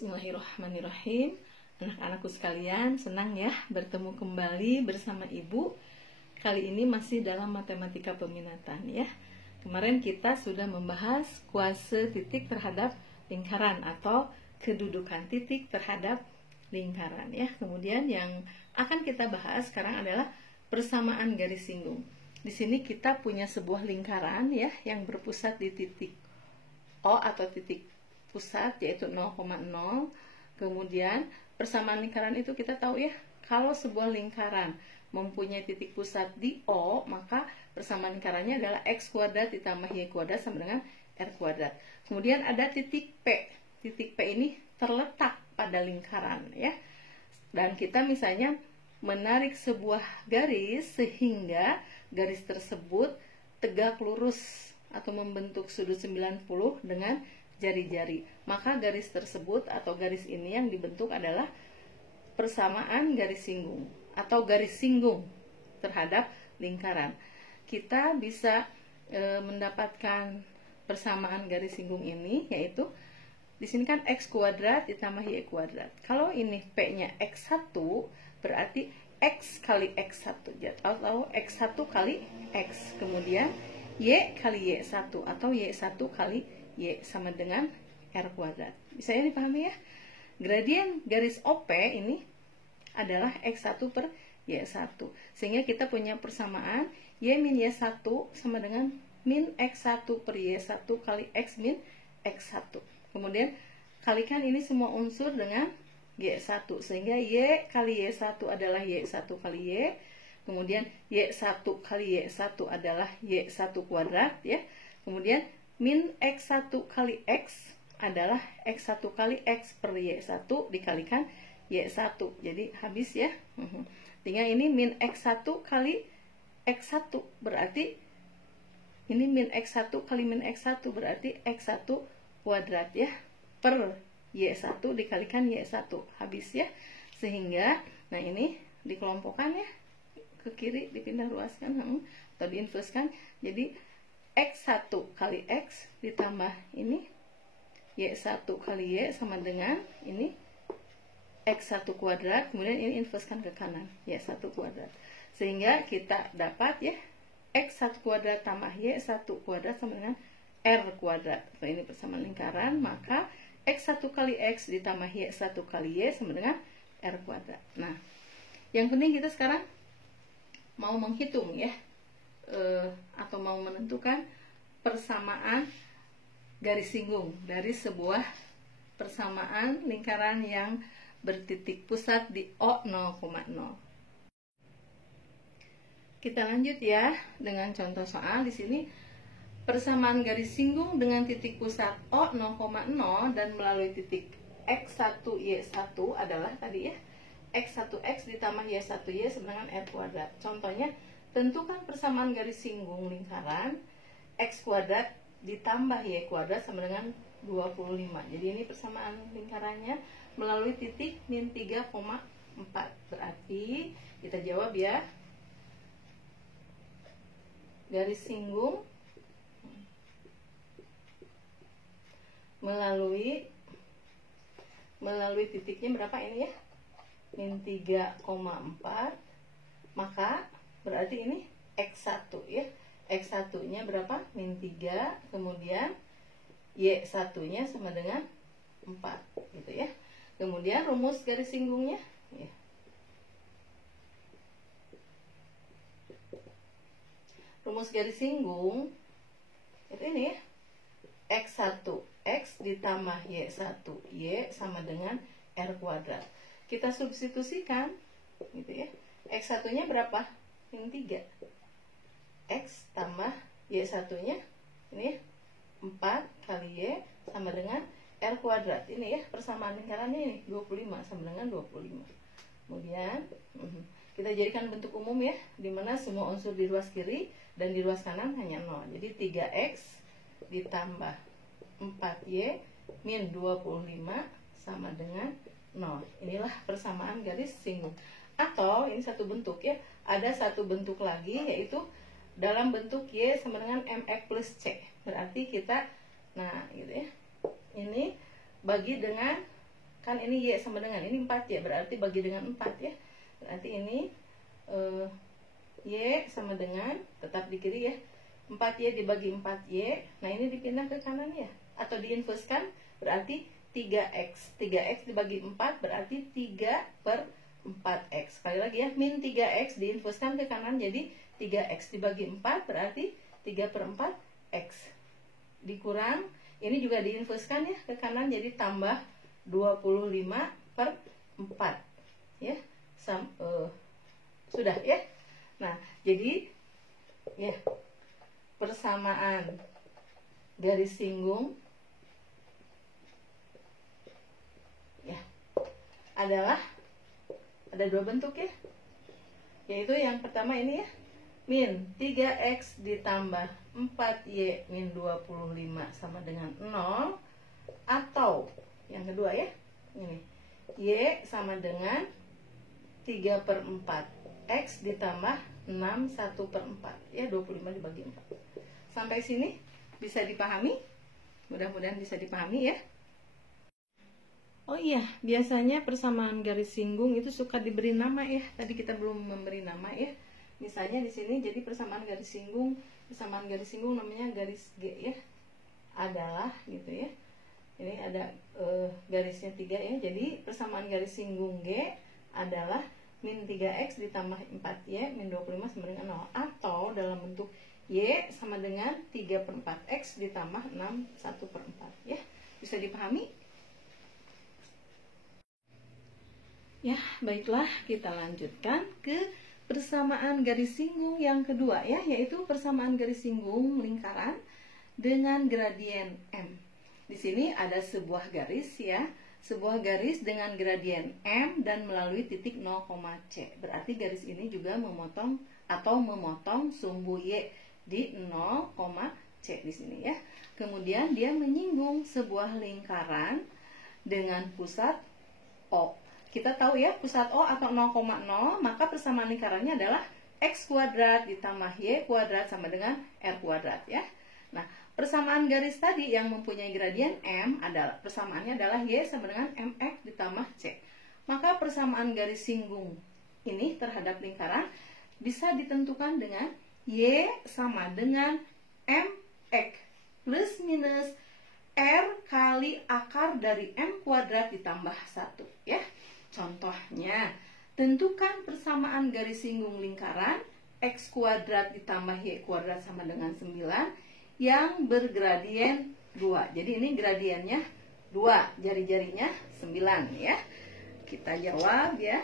Bismillahirrahmanirrahim. Anak-anakku sekalian, senang ya bertemu kembali bersama Ibu. Kali ini masih dalam matematika peminatan ya. Kemarin kita sudah membahas kuase titik terhadap lingkaran atau kedudukan titik terhadap lingkaran ya. Kemudian yang akan kita bahas sekarang adalah persamaan garis singgung. Di sini kita punya sebuah lingkaran ya yang berpusat di titik O atau titik pusat yaitu 0,0. Kemudian persamaan lingkaran itu kita tahu ya, kalau sebuah lingkaran mempunyai titik pusat di O, maka persamaan lingkarannya adalah x kuadrat ditambah y kuadrat sama dengan r kuadrat. Kemudian ada titik P. Titik P ini terletak pada lingkaran ya. Dan kita misalnya menarik sebuah garis sehingga garis tersebut tegak lurus atau membentuk sudut 90 dengan jari-jari. Maka garis tersebut atau garis ini yang dibentuk adalah persamaan garis singgung atau garis singgung terhadap lingkaran. Kita bisa mendapatkan persamaan garis singgung ini, yaitu di sini kan x kuadrat ditambah y kuadrat. Kalau ini p-nya x1 berarti x kali x1 atau x1 kali x, kemudian y kali y1 atau y1 kali y sama dengan r kuadrat. Bisa ya dipahami ya? Gradien garis OP ini adalah x1 per y1. Sehingga kita punya persamaan y min y1 sama dengan min x1 per y1 kali x min x1. Kemudian kalikan ini semua unsur dengan y1. Sehingga y kali y1 adalah y1 kali y. Kemudian y1 kali y1 adalah y1 kuadrat ya. Kemudian min x1 kali x adalah x1 kali x per y1 dikalikan y1. Jadi habis ya. Tinggal ini min x1 kali x1 berarti ini min x1 kali min x1 berarti x1 kuadrat ya per y1 dikalikan y1. Habis ya. Sehingga nah ini dikelompokkan ya ke kiri, dipindah ruaskan atau diinverskan. Jadi x1 kali x ditambah ini y1 kali y sama dengan ini x1 kuadrat, kemudian ini inverskan ke kanan y1 kuadrat. Sehingga kita dapat ya x1 kuadrat tambah y1 kuadrat sama dengan r kuadrat. Nah, ini persamaan lingkaran, maka x1 kali x ditambah y1 kali y sama dengan r kuadrat. Nah, yang penting kita sekarang mau menghitung ya, atau mau menentukan persamaan garis singgung dari sebuah persamaan lingkaran yang bertitik pusat di O 0,0. Kita lanjut ya dengan contoh soal. Di sini persamaan garis singgung dengan titik pusat O 0,0 dan melalui titik x1 y1 adalah tadi ya x1x ditambah y1y sama dengan r kuadrat. Contohnya, tentukan persamaan garis singgung lingkaran x kuadrat ditambah y kuadrat sama dengan 25. Jadi ini persamaan lingkarannya melalui titik min 3,4. Berarti kita jawab ya, garis singgung melalui titiknya berapa ini ya, min 3,4, maka berarti ini x1 ya, x1 nya berapa, min 3, kemudian y1 nya sama dengan 4 gitu ya. Kemudian rumus garis singgungnya ya. Rumus garis singgung itu ini ya, x1 x ditambah y1 y sama dengan r kuadrat. Kita substitusikan gitu ya. X1 nya berapa? Min 3. X tambah y1 nya ini ya, 4 kali y sama dengan r kuadrat. Ini ya persamaan lingkarannya ini 25 sama dengan 25. Kemudian kita jadikan bentuk umum ya, dimana semua unsur di ruas kiri dan di ruas kanan hanya 0. Jadi 3x ditambah 4y min 25 sama dengan 0. Inilah persamaan garis singgung. Atau ini satu bentuk ya, ada satu bentuk lagi yaitu dalam bentuk y sama dengan mx plus c. Berarti kita nah gitu ya, ini bagi dengan Kan ini Y sama dengan ini 4Y, berarti bagi dengan 4 ya. Berarti ini Y sama dengan, tetap di kiri ya, 4Y dibagi 4Y. Nah ini dipindah ke kanan ya, atau diinverskan, berarti 3X. 3X dibagi 4 berarti 3/4X. Sekali lagi ya, min 3X diinverskan ke kanan jadi 3X dibagi 4 berarti 3/4X. Dikurang, ini juga diinverskan ya ke kanan jadi tambah 25/4 ya. Sudah ya. Nah, jadi ya, persamaan garis singgung ya adalah ada dua bentuk ya. Yaitu yang pertama ini ya, min 3X ditambah 4Y min 25 sama dengan 0, atau yang kedua ya, ini Y sama dengan 3/4X ditambah 6 1/4 ya, 25 dibagi 4. Sampai sini bisa dipahami? Mudah-mudahan bisa dipahami ya. Oh iya, biasanya persamaan garis singgung itu suka diberi nama ya. Tadi kita belum memberi nama ya. Misalnya di sini jadi persamaan garis singgung namanya garis G ya. Adalah gitu ya. Ini ada garisnya 3 ya. Jadi persamaan garis singgung G adalah min 3X ditambah 4Y min 25 sama dengan 0, atau dalam bentuk Y sama dengan 3/4X ditambah 6 1/4 ya. Bisa dipahami? Ya, baiklah, kita lanjutkan ke persamaan garis singgung yang kedua ya, yaitu persamaan garis singgung lingkaran dengan gradien M. Di sini ada sebuah garis ya, sebuah garis dengan gradien M dan melalui titik 0, C. Berarti garis ini juga memotong sumbu Y di 0, C di sini ya. Kemudian dia menyinggung sebuah lingkaran dengan pusat O. Kita tahu ya, pusat O atau 0,0, maka persamaan lingkarannya adalah X kuadrat ditambah Y kuadrat sama dengan R kuadrat ya. Nah, persamaan garis tadi yang mempunyai gradien M adalah persamaannya adalah Y sama dengan MX ditambah C. Maka persamaan garis singgung ini terhadap lingkaran bisa ditentukan dengan Y sama dengan MX plus minus R kali akar dari M kuadrat ditambah 1 ya. Contohnya, tentukan persamaan garis singgung lingkaran X kuadrat ditambah Y kuadrat sama dengan 9 yang bergradien 2. Jadi ini gradiennya 2, jari-jarinya 9 ya. Kita jawab ya.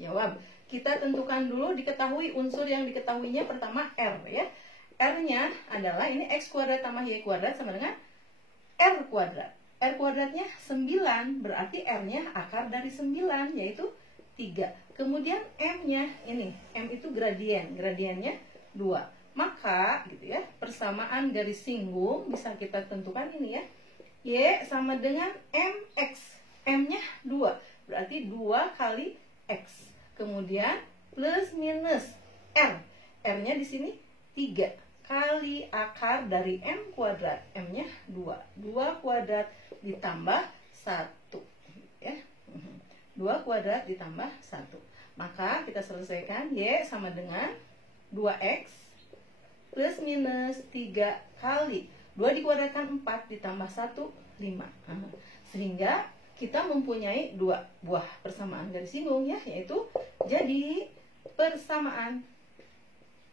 Jawab. Kita tentukan dulu, diketahui unsur yang diketahuinya pertama R ya. R-nya adalah ini X kuadrat tambah Y kuadrat sama dengan R kuadrat. R kuadratnya 9, berarti R-nya akar dari 9, yaitu 3. Kemudian M-nya, ini, M itu gradiennya 2. Maka, gitu ya, persamaan garis singgung bisa kita tentukan ini ya. Y sama dengan MX. M-nya 2, berarti 2 kali X. Kemudian, plus minus R. R-nya di sini 3. Kali akar dari M kuadrat. M-nya 2. 2 kuadrat ditambah 1. Ya. 2 kuadrat ditambah 1. Maka kita selesaikan Y sama dengan 2X plus minus 3 kali 2 dikuadratkan 4 ditambah 1, 5. Sehingga kita mempunyai 2 buah persamaan garis singgung ya, yaitu jadi persamaan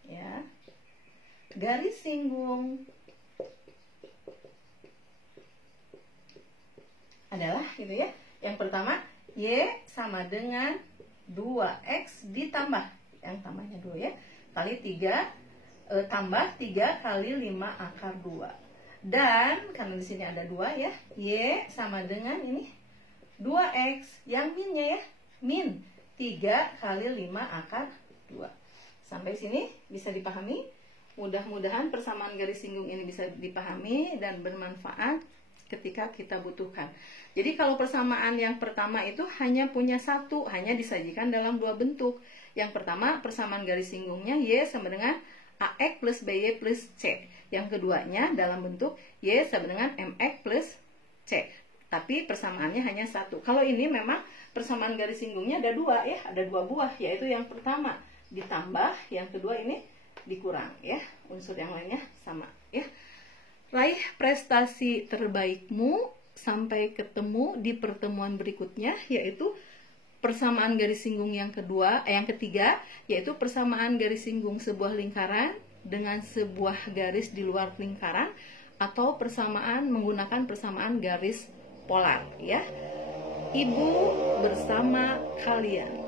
ya garis singgung adalah gitu ya. Yang pertama, Y sama dengan 2X ditambah, yang tambahnya 2 ya, kali 3 tambah 3 kali 5 akar 2. Dan karena di sini ada 2 ya, Y sama dengan ini 2X, yang minnya ya, min 3 kali 5 akar 2. Sampai sini bisa dipahami? Mudah-mudahan persamaan garis singgung ini bisa dipahami dan bermanfaat ketika kita butuhkan. Jadi kalau persamaan yang pertama itu hanya punya satu, hanya disajikan dalam 2 bentuk. Yang pertama, persamaan garis singgungnya Y sama dengan AX plus BY plus C. Yang keduanya dalam bentuk Y sama dengan MX plus C. Tapi persamaannya hanya satu. Kalau ini memang persamaan garis singgungnya ada dua ya, ada dua buah, yaitu yang pertama ditambah, yang kedua ini dikurang ya. Unsur yang lainnya sama ya. Raih prestasi terbaikmu. Sampai ketemu di pertemuan berikutnya, yaitu persamaan garis singgung yang ketiga, yaitu persamaan garis singgung sebuah lingkaran dengan sebuah garis di luar lingkaran, atau persamaan menggunakan persamaan garis polar ya. Ibu bersama kalian.